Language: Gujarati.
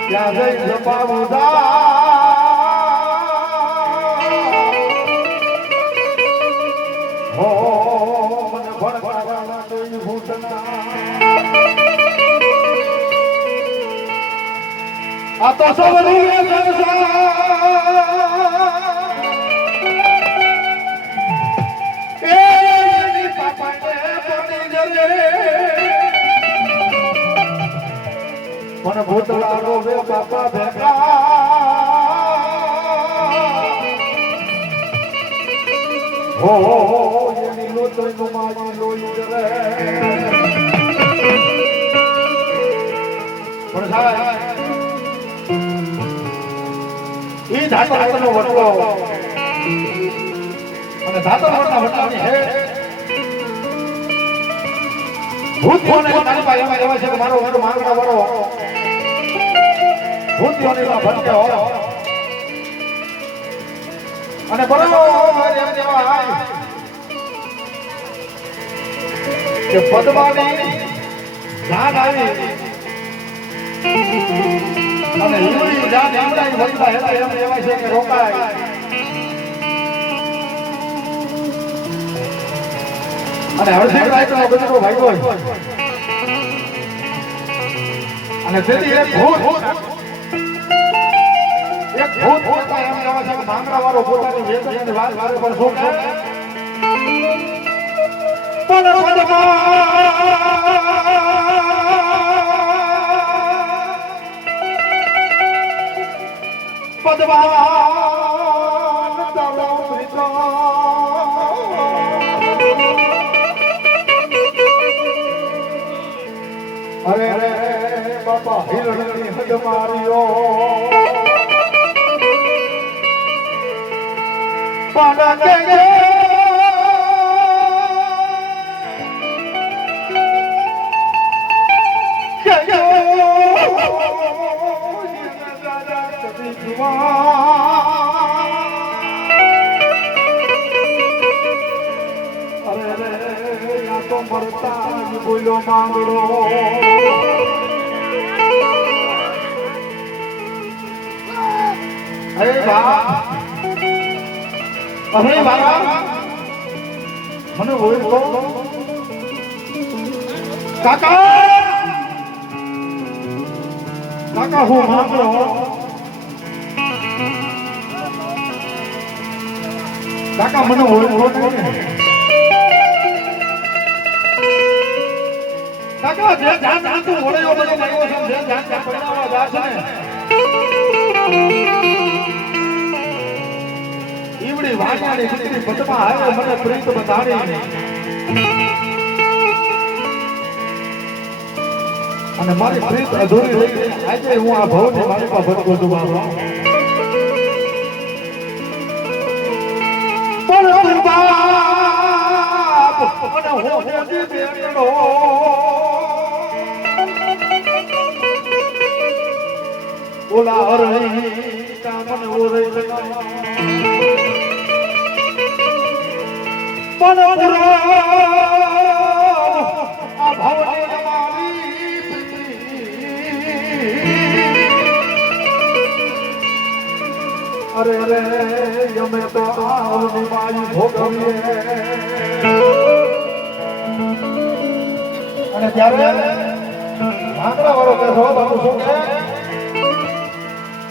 ત્યાં જઈ જપાવું હો મને ભણવાના કોઈ ભૂતના આ તો સવરી મને ભૂતલા રોવે બાપા ભેગા હો એની લોતરી નું મારી લોહી જરે પણ સાહેબ ઈ ધાતર નો વટલો અને ધાતર વટના વટલાની હે ભૂતોને તારી પાસે એમાં એવા છે કે મારો મારો માંગડા વાળો ભૂતોને એમાં ભટક્યો અને બરોબર એમ જેવા આય કે પદ્માની જાન આવી અને ઈવડી જાન એમડાઈ વચલા હતા એમ એવા છે કે રોકાય અને હરસિંહ રાયનો બચકો ભાગ્યો અને તેથી એક ભૂત પોતા એમ કહેવા છે કે માંગડા વાળો પોતાની વેદનાની વાત વારે પર શું કહે પદ્માન તારો અરે રે બાપા હિરણની હદ માર્યો પાડા કે અરે રે યા તો મરતા બોલ્યો માંગડો અરે બા અરે બાબા મને ઓળખો કાકા કાકા હું માંગડો કાકા મને ઓળખો કાકા જે જાન તું ઓળ્યો મને લાગ્યો છે જે જાન પડાવવા જા છે ને ઈવડી વાટાની દીકરી પદમાં આવ્યો મને પ્રીત બતાડી અને મારી પ્રીત અધૂરી રહી ગઈ આજે હું આ ભવને મારી પાસે ભટકો છું બાબા પણ બાપ મને હો મોજી બેટો ઓલા હરણી કામન ઓરઈ જગા પણ પુરો આ ભવની અરે રે અમે તો આવની મારી ભોગવીએ અને ત્યારે માંગડા વાળો કહેતો બાપુ શું કહે